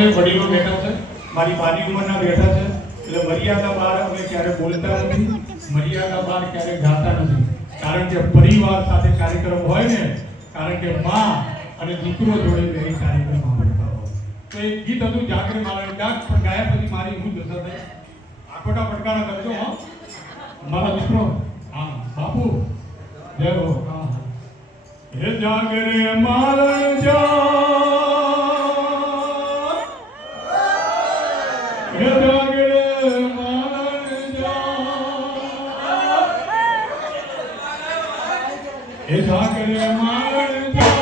બધે વડીલો બેઠા છે, મારી બાની ઉંમરના બેઠા છે, એટલે મર્યાદા બહાર અમે ક્યારે બોલતા નથી, મર્યાદા બહાર ક્યારે ગાતા નથી, કારણ કે પરિવાર સાથે કાર્યક્રમ હોય ને, કારણ કે માં અને દીકરો જોડે બે કાર્યક્રમ આવડતા હોય. તો એક ગીત હતું જાગરે મારા ડાક, પણ ગાયા પછી મારી હું દશા થઈ. આખોટા પડકારા કરજો હો મારા દીકરો. હા બાપુ જય હો. હા હે જાગરે મારા જા, હે જાગરે મારા જા, હે જાગરે મારા જા.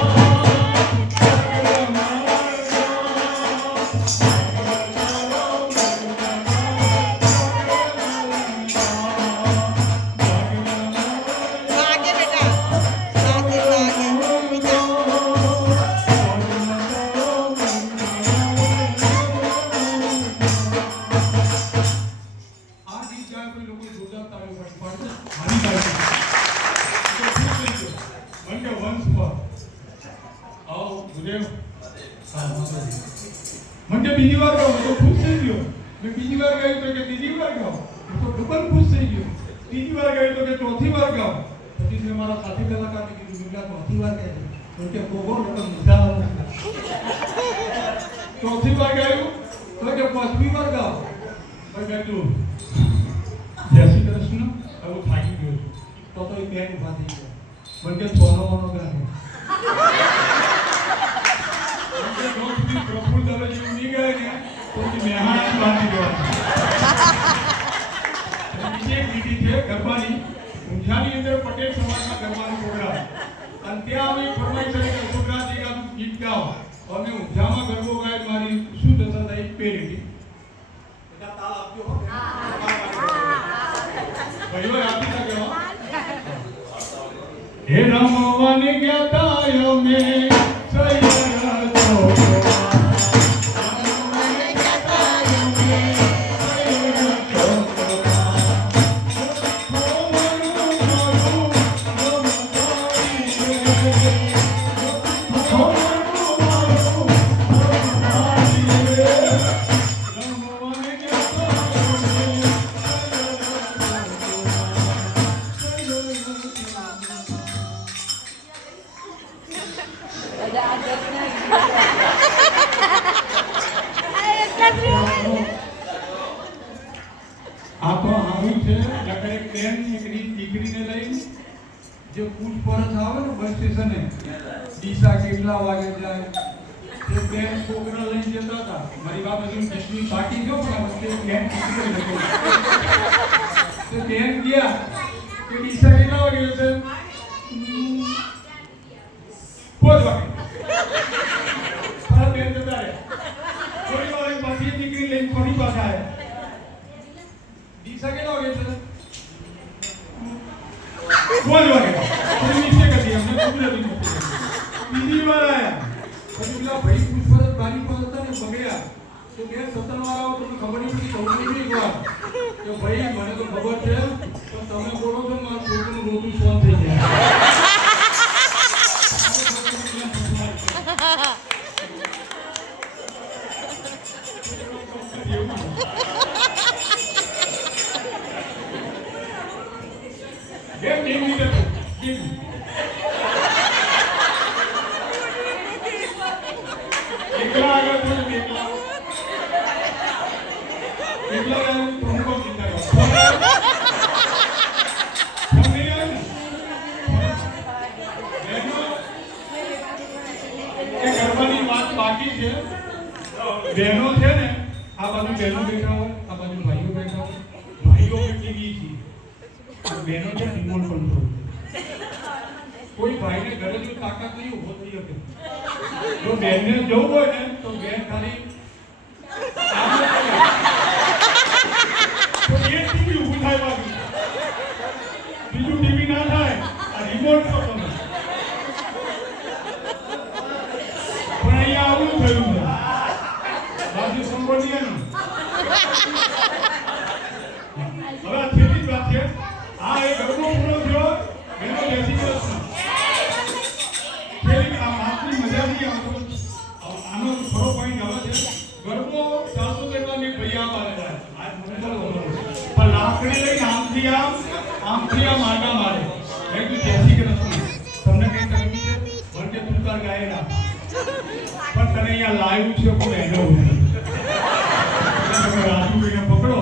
મને બીજી વાર ગાવ તો ખુશ થઈ ગયો. મેં બીજી વાર ગાયું તો કે ત્રીજી વાર ગાવ તો ડબલ ખુશ થઈ ગયો. ત્રીજી વાર ગાયું તો કે ચોથી વાર ગાવ. પછી મેં મારા સાથી કલાકારને કીધું બીજા ચોથી વાર ગાય તો કે કોગો લોકો મજા ચોથી વાર ગાયું તો કે પાંચમી વાર ગાવ. પણ મેં કીધું જય શ્રી કૃષ્ણ, હું થાકી ગયો છું. તો એ બેન ઉભા થઈ ગયા. મને કે સોનો મોનો ગાય પ્રફુલ્લ દવે જેવું નહીં ગયે ને તો મહેમાન બાંધી દેવાનું. બીજી એક વિધિ છે ગરબાની. ઊંઝાની અંદર પટેલ સમાજના ગરબાનો પ્રોગ્રામ, અને ત્યાં અમે ફરમાઈ છે કે અશોકરાજી ગામનું ગીત ગાઓ. અમે ઊંઝામાં ગરબો ગાય, મારી શું દશા થઈ પેરી. બધા તાલ આપજો હો. ભાઈઓ આપી શકે હો. હે રમવાને ગયા તા અમે જે પૂછપરછ આવે ને બસ સ્ટેશને ડીસા કેટલા વાગે જાય તે બેન છોકરા લઈને જતા હતા. મારી વાત હજુ કિસ્મી બાકી ગયો પણ વચ્ચે બેન છોકરી લઈ તે બેન ગયા કે ડીસા કેટલા વાગે જશે? 5 વાગે. મારા બેન જતા રહે. થોડી વાર પાછી દીકરી લઈને ફરી પાછા આવ્યા. ડીસા કેટલા વાગે જશે? 5 વાગે. બીજી વાર આયા પછી પેલા ભાઈ પૂછપરછ બારી પર હતા ને બગડ્યા તો બે સત્તરવાળાઓ તમને ખબર નહીં પડી. સૌથી એક વાર કે ભાઈ મને તો ખબર છે તો તમે બોલો છો મારું છોકરું રોતું સોન થઈ જાય. બહેનો છે ને, આ બાજુ બહેનો બેઠા હોય, આ બાજુ ભાઈઓ બેઠા હોય. ભાઈઓ ટીવી છે, બહેનો છે રિમોટ કંટ્રોલ. કોઈ ભાઈને ઘરે જો તાકાત નહીં ઉભો થઈ શકે, જો બહેનને જવું હોય ને તો બહેન ખાલી તો એ ટીવી ઊભું થાય બાજુ, બીજું ટીવી ના થાય. આ રિમોટ તો તમે પણ અહીંયા આવું થયું છે. બાજુ સંબોધીએ ને હવે આ છેલ્લી વાત છે. આ એક ગરબો પૂરો થયો એનો બેસી ગયો છેલ્લી આ વાતની મજા નહીં આવતો. આનો ખરો પોઈન્ટ આવે છે. લાકડી લઈને આમથી આમ આગા મારે. મેં કીધું જય શ્રી કૃષ્ણ, તમને કઈ તકલીફ છે? મને કે તું તાર ગાયના પણ તને અહીંયા લાવ્યું છે કોઈ એનો તમે રાજુભાઈને પકડો